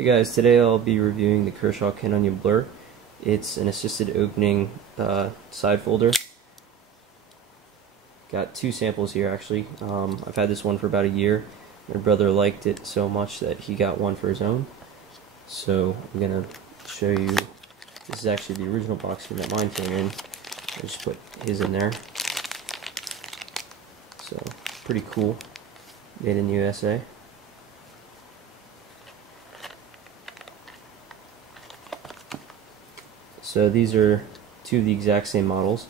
Hey guys, today I'll be reviewing the Kershaw Ken Onion Blur. It's an assisted opening side folder. Got two samples here actually. I've had this one for about a year. My brother liked it so much that he got one for his own. So I'm going to show you, this is actually the original box that mine came in. I just put his in there. So pretty cool, made in the USA. So these are two of the exact same models.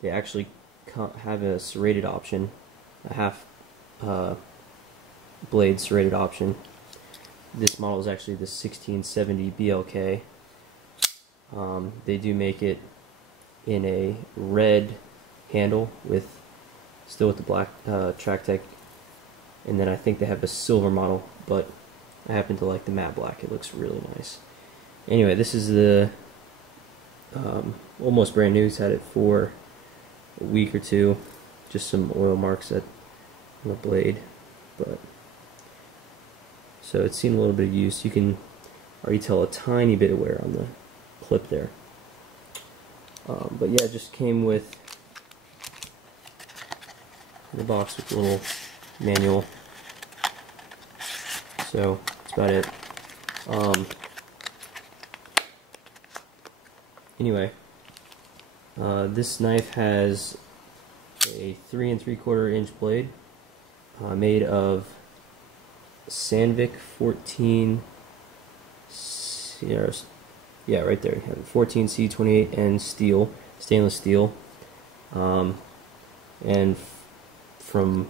They actually have a serrated option, a half blade serrated option. This model is actually the 1670 BLK. They do make it in a red handle with still with the black Trac-Tec, and then I think they have a silver model, but I happen to like the matte black. It looks really nice. Anyway, this is the almost brand new. He's had it for a week or two, just some oil marks on the blade, but so it's seen a little bit of use. You can already tell a tiny bit of wear on the clip there, but yeah, it just came with the box with a little manual, so that's about it. Anyway, this knife has a 3 3/4 inch blade made of Sandvik 14, yeah, right there, 14C28N steel, stainless steel, and from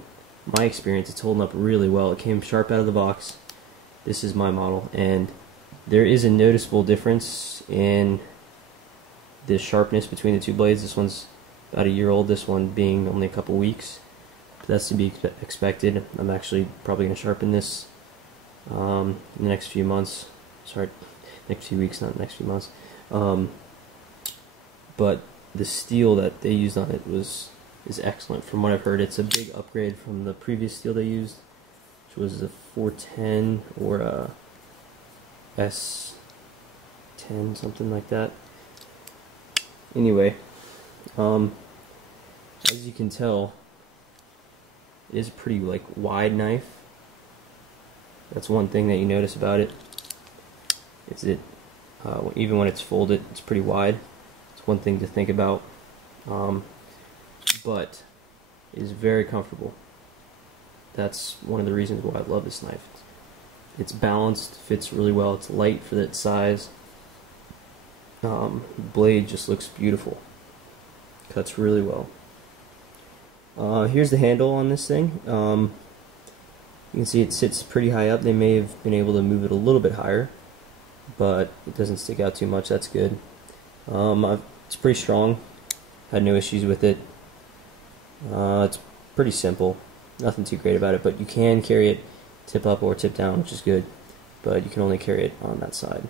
my experience, it's holding up really well. It came sharp out of the box. This is my model, and there is a noticeable difference in the sharpness between the two blades. This one's about a year old, this one being only a couple weeks. But that's to be expected. I'm actually probably going to sharpen this in the next few months. Sorry, next few weeks, not the next few months. But the steel that they used on it is excellent. From what I've heard, it's a big upgrade from the previous steel they used, which was a 410 or a S10, something like that. Anyway, as you can tell, it is a pretty wide knife. That's one thing that you notice about it. Even when it's folded, it's pretty wide. It's one thing to think about, but it is very comfortable. That's one of the reasons why I love this knife. It's balanced, fits really well. It's light for its size. Blade just looks beautiful. Cuts really well. Here's the handle on this thing. You can see it sits pretty high up. They may have been able to move it a little bit higher, but it doesn't stick out too much. That's good. It's pretty strong. Had no issues with it. It's pretty simple. Nothing too great about it, but you can carry it tip up or tip down, which is good, but you can only carry it on that side.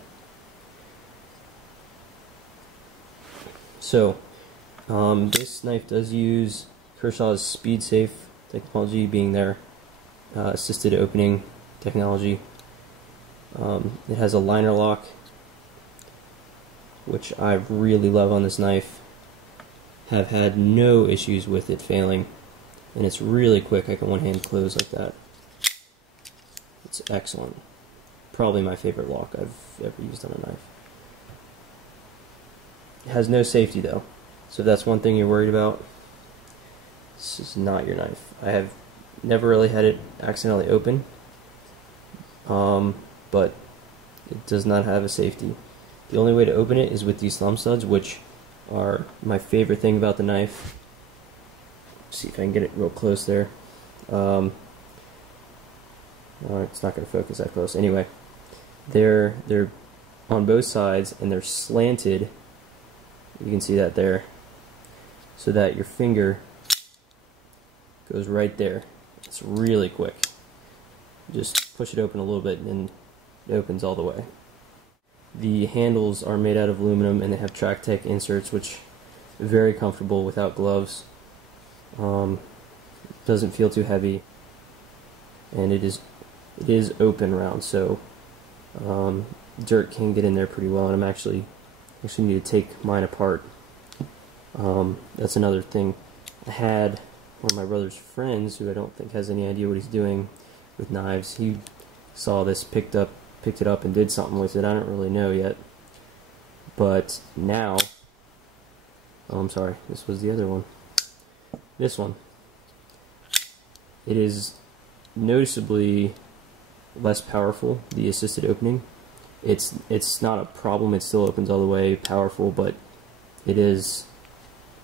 So, this knife does use Kershaw's Speed Safe technology, being their assisted opening technology. It has a liner lock, which I really love on this knife. Have had no issues with it failing, and it's really quick. I can one hand close like that. It's excellent. Probably my favorite lock I've ever used on a knife. It has no safety though, so if that's one thing you're worried about, this is not your knife. I have never really had it accidentally open, but it does not have a safety. The only way to open it is with these thumbstuds, which are my favorite thing about the knife. Let's see if I can get it real close there. Oh, it's not going to focus that close. Anyway, they're on both sides and they're slanted. You can see that there, so that your finger goes right there. It's really quick. Just push it open a little bit and it opens all the way. The handles are made out of aluminum and they have Trac-Tec inserts, which are very comfortable without gloves. Doesn't feel too heavy, and it is open round, so Dirt can get in there pretty well, and I'm actually need to take mine apart. That's another thing. I had one of my brother's friends, who I don't think has any idea what he's doing with knives. He saw this, picked it up, and did something with it. I don't really know yet. But now, oh, I'm sorry, this was the other one. This one. It is noticeably less powerful, the assisted opening. It's not a problem, it still opens all the way, powerful, but there's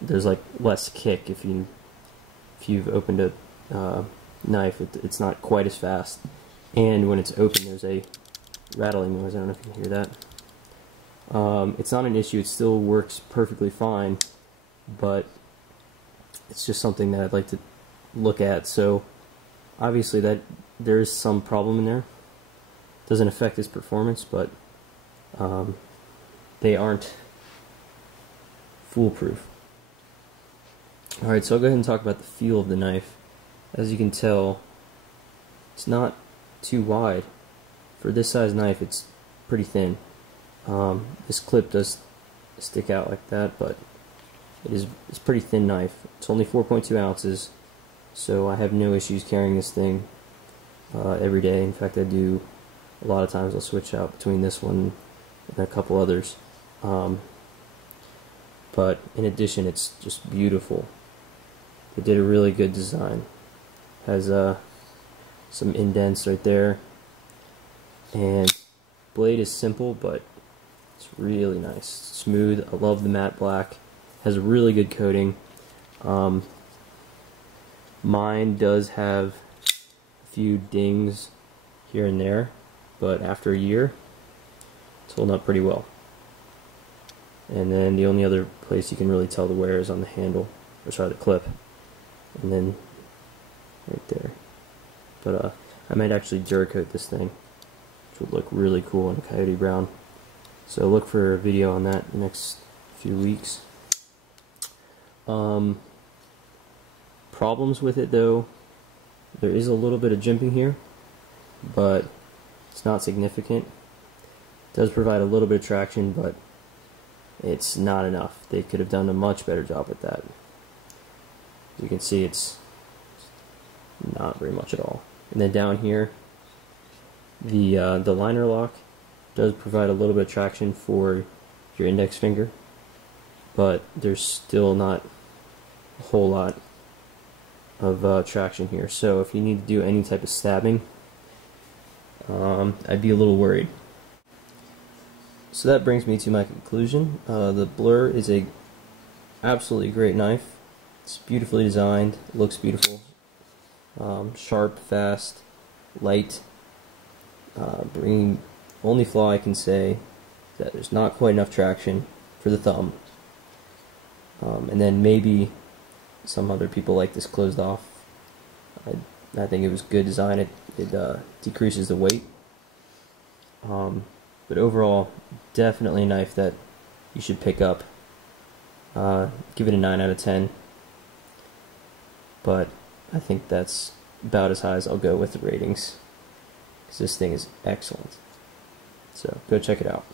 like less kick if you've opened a knife. It's not quite as fast, and when it's open there's a rattling noise. I don't know if you can hear that. It's not an issue, it still works perfectly fine, but it's just something that I'd like to look at. So obviously that there is some problem in there. Doesn't affect its performance, but they aren't foolproof. Alright, so I'll go ahead and talk about the feel of the knife. As you can tell, it's not too wide. For this size knife, it's pretty thin. This clip does stick out like that, but it's a pretty thin knife. It's only 4.2 ounces, so I have no issues carrying this thing every day. In fact, I do a lot of times. I'll switch out between this one and a couple others. But in addition, it's just beautiful. They did a really good design. Has some indents right there, and blade is simple, but it's really nice, smooth. I love the matte black. Has a really good coating. Mine does have a few dings here and there, but after a year, it's holding up pretty well. And then the only other place you can really tell the wear is on the handle, or sorry, the clip, and then right there. But I might actually Duracoat this thing, which would look really cool in a coyote brown. So look for a video on that in the next few weeks. Problems with it though, there is a little bit of jimping here, but it's not significant. It does provide a little bit of traction, but it's not enough. They could have done a much better job with that. As you can see, it's not very much at all. And then down here, the liner lock does provide a little bit of traction for your index finger, but there's still not a whole lot of traction here. So if you need to do any type of stabbing, I'd be a little worried. So that brings me to my conclusion. The Blur is a absolutely great knife. It's beautifully designed, looks beautiful, sharp, fast, light. Only flaw I can say that there's not quite enough traction for the thumb. And then maybe some other people like this closed off. I think it was good design. It decreases the weight. But overall, definitely a knife that you should pick up. Give it a 9 out of 10. But I think that's about as high as I'll go with the ratings, because this thing is excellent. So go check it out.